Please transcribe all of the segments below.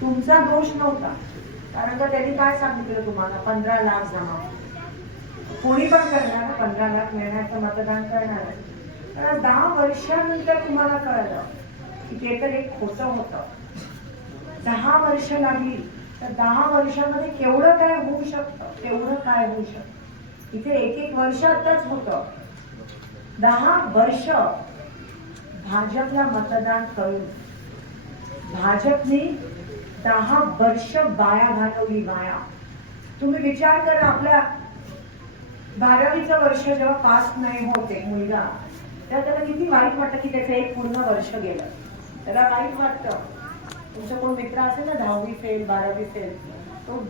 तुमचा दोष नव्हता. कारण का त्यांनी काय सांगितलं तुम्हाला? पंधरा लाख जमा. कोणी पण करणार पंधरा लाख मिळण्याचं मतदान करणार. आहे. कारण दहा वर्षानंतर तुम्हाला कळलं की ते तर एक खोटं होतं. दहा वर्ष लागली तर दहा वर्षामध्ये केवढं काय होऊ शकतं? केवढं काय होऊ शकतं? इथे एक एक वर्ष आताच होतं. दहा वर्ष भाजपला मतदान करून भाजपने दहा वर्ष बाया घालवली वाया. तुम्ही विचार करा आपल्या बारावीचं वर्ष जेव्हा पास नाही होते मुलगा तेव्हा त्याला किती वाईट वाटतं की त्याचं एक पूर्ण वर्ष गेलं. त्याला वाईट वाटतं. तुमचा कोण मित्र असेल ना दहावी फेल बारावी फेल तो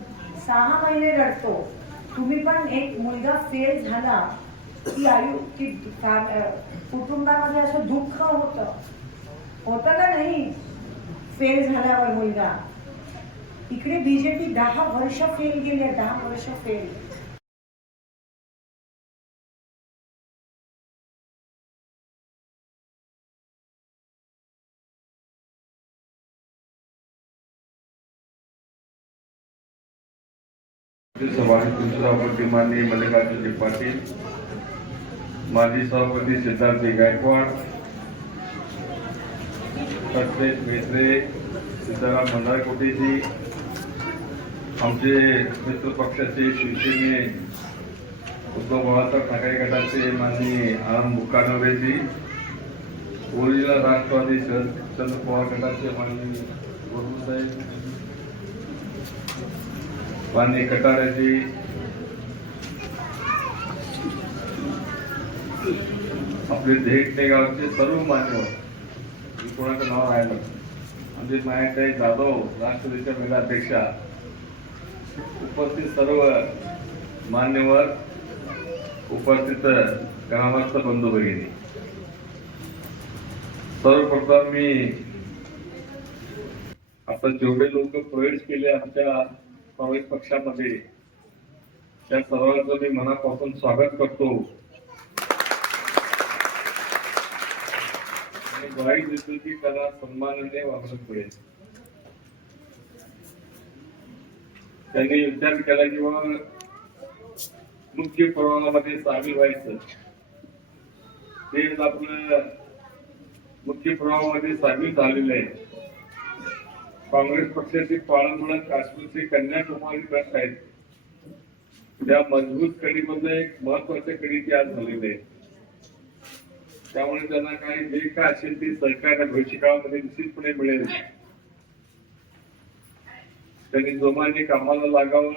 सहा महिने रडतो. तुम्ही पण एक मुलगा फेल झाला की आयु की कुटुंबामध्ये असं दुःख होतं. होतं का नाही? फेल झाल्यावर मुलगा. इकडे बीजेपी दहा वर्ष फेल गेले दहा वर्ष फेल सभापती सभापती माननीय मल्लिकार्जुनजी पाटील माजी सभापती सिद्धार्थजी गायकवाड सत्तेश मेत्रे सिद्धाराम मंदारकोटेजी आमचे मित्र पक्षाचे शिवसेने उद्धव बाळासाहेब ठाकरे गटाचे माननीय आनंद बुकानवरेजी ओरिजिनल राष्ट्रवादी शरद चंद्र पवार गटाचे माननीय साहेब माननीय कटारेजी आपले धेटणे गावचे सर्व मान्यवर मी कोणाचं नाव राहिलं म्हणजे मायाताई जाधव राष्ट्रवादीच्या महिला अध्यक्षा उपस्थित सर्व मान्यवर उपस्थित ग्रामस्थ बंधू भगिनी सर्वप्रथम मी आता जेवढे लोक प्रवेश केले आमच्या काँग्रेस पक्षामध्ये त्या सर्वांचं मी मनापासून स्वागत करतो. आणि भाई दिसतो की त्याला सन्मानाने वागणं मिळेल. त्यांनी विचार केला किंवा मुख्य प्रवाहामध्ये सामील व्हायचं. ते आपलं मुख्य प्रवाहामध्ये सामील झालेलं आहे. काँग्रेस पक्षाचे पाळंमुळं काश्मीरचे कन्याकुमारी बँक आहेत. त्या मजबूत कडीमधलं एक महत्त्वाच्या कडीची आज झालेली आहे. त्यामुळे त्यांना काही जे काय असेल ते सरकारच्या भविष्य काळामध्ये निश्चितपणे मिळेल. त्यांनी जोमाने कामाला लागावं